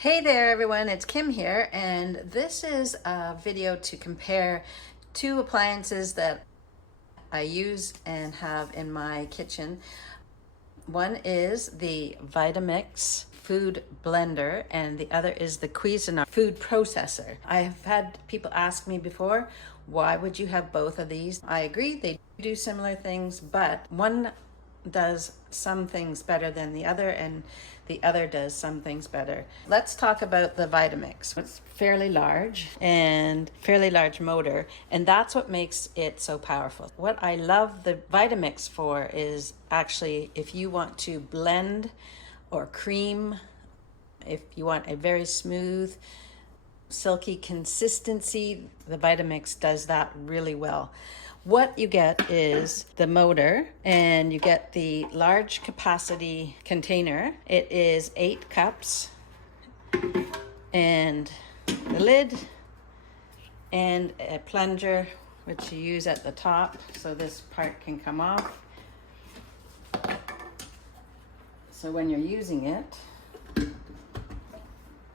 Hey there everyone, it's Kim here, and this is a video to compare two appliances that I use and have in my kitchen. One is the Vitamix food blender and the other is the Cuisinart food processor. I've had people ask me before, why would you have both of these? I agree, they do similar things, but one does some things better than the other and the other does some things better. Let's talk about the Vitamix. It's fairly large and fairly large motor, and that's what makes it so powerful. What I love the Vitamix for is actually if you want to blend or cream, if you want a very smooth silky consistency, the Vitamix does that really well. What you get is the motor, and you get the large capacity container. It is 8 cups, and the lid, and a plunger, which you use at the top, so this part can come off. So when you're using it,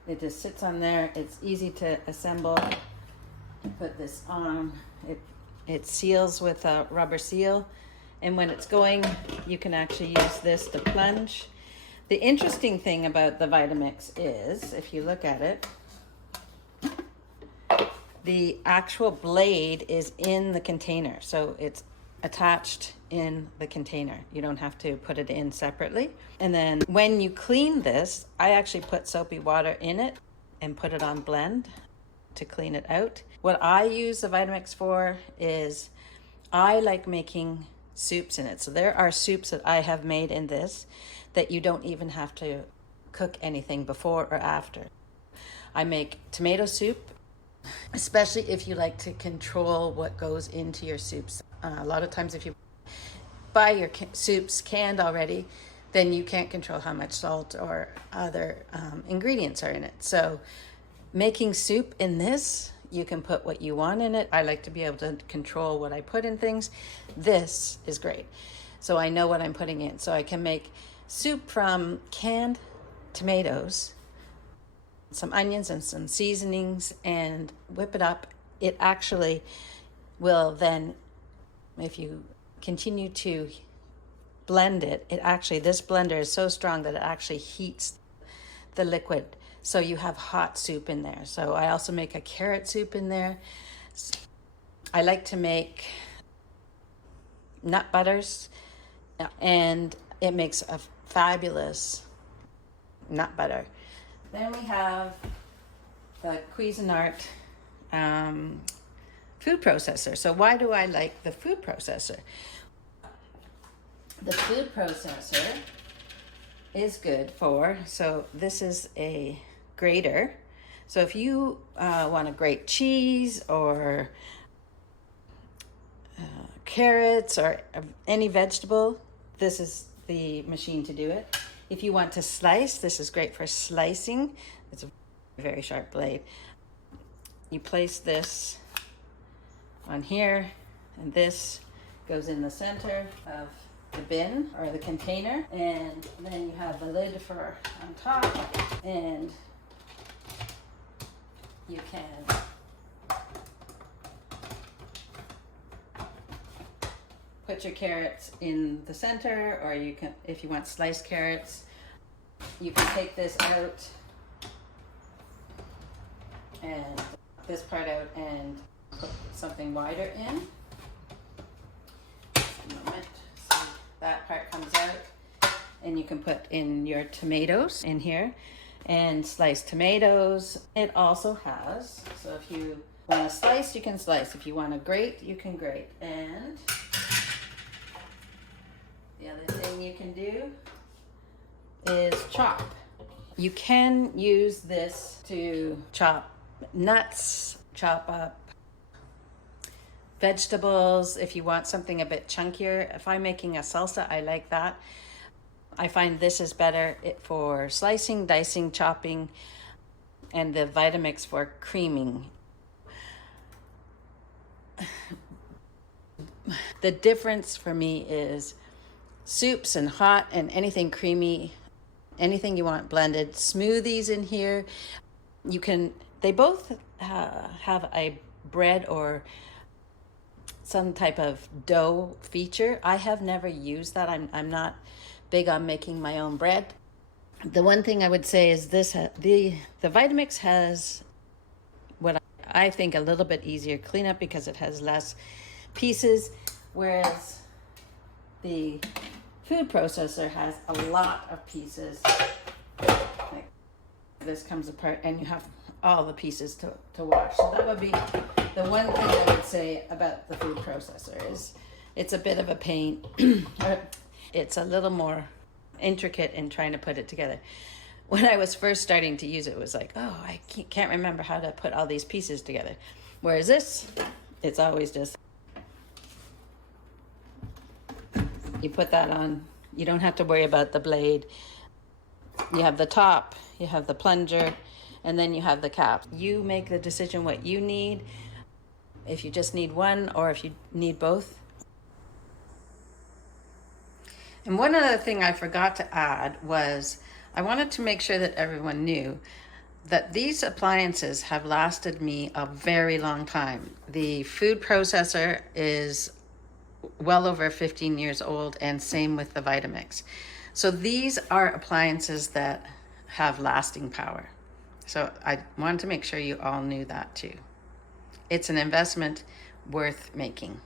it just sits on there. It's easy to assemble. Put this on. It seals with a rubber seal, and when it's going, you can actually use this to plunge. The interesting thing about the Vitamix is, if you look at it, the actual blade is in the container, so it's attached in the container. You don't have to put it in separately. And then when you clean this, I actually put soapy water in it and put it on blend to clean it out. What I use the Vitamix for is I like making soups in it. So there are soups that I have made in this that you don't even have to cook anything before or after. I make tomato soup, especially if you like to control what goes into your soups. A lot of times if you buy your soups canned already, then you can't control how much salt or other ingredients are in it. So making soup in this, you can put what you want in it. I like to be able to control what I put in things. This is great. So I know what I'm putting in. So I can make soup from canned tomatoes, some onions and some seasonings, and whip it up. It actually will then, if you continue to blend it, this blender is so strong that it actually heats the liquid. So you have hot soup in there. So I also make a carrot soup in there. I like to make nut butters, and it makes a fabulous nut butter. Then we have the Cuisinart food processor. So why do I like the food processor? The food processor is good for, so this is a grater. So if you want to grate cheese or carrots or any vegetable, this is the machine to do it. If you want to slice, this is great for slicing. It's a very sharp blade. You place this on here, and this goes in the center of the bin or the container, and then you have the lid for on top, and you can put your carrots in the center, or you can, if you want sliced carrots, you can take this out and this part out and put something wider in. Just a moment. So that part comes out, and you can put in your tomatoes in here and sliced tomatoes. It also has, so if you want to slice, you can slice. If you want to grate, you can grate. And the other thing you can do is chop. You can use this to chop nuts, chop up vegetables. If you want something a bit chunkier, if I'm making a salsa, I like that. I find this is better for slicing, dicing, chopping, and the Vitamix for creaming. The difference for me is soups and hot and anything creamy anything you want blended. Smoothies in here. You can, they both have a bread or some type of dough feature. I have never used that. I'm not big on making my own bread. The one thing I would say is this, the Vitamix has what I think a little bit easier cleanup because it has less pieces, whereas the food processor has a lot of pieces. Like this comes apart and you have all the pieces to wash. So that would be the one thing I would say about the food processor is it's a bit of a pain. It's a little more intricate in trying to put it together. When I was first starting to use it, it was like, oh, I can't remember how to put all these pieces together. Whereas this, it's always just, you put that on, you don't have to worry about the blade. You have the top, you have the plunger, and then you have the cap. You make the decision what you need, if you just need one or if you need both. And one other thing I forgot to add was I wanted to make sure that everyone knew that these appliances have lasted me a very long time. The food processor is well over 15 years old, and same with the Vitamix. So these are appliances that have lasting power. So I wanted to make sure you all knew that too. It's an investment worth making.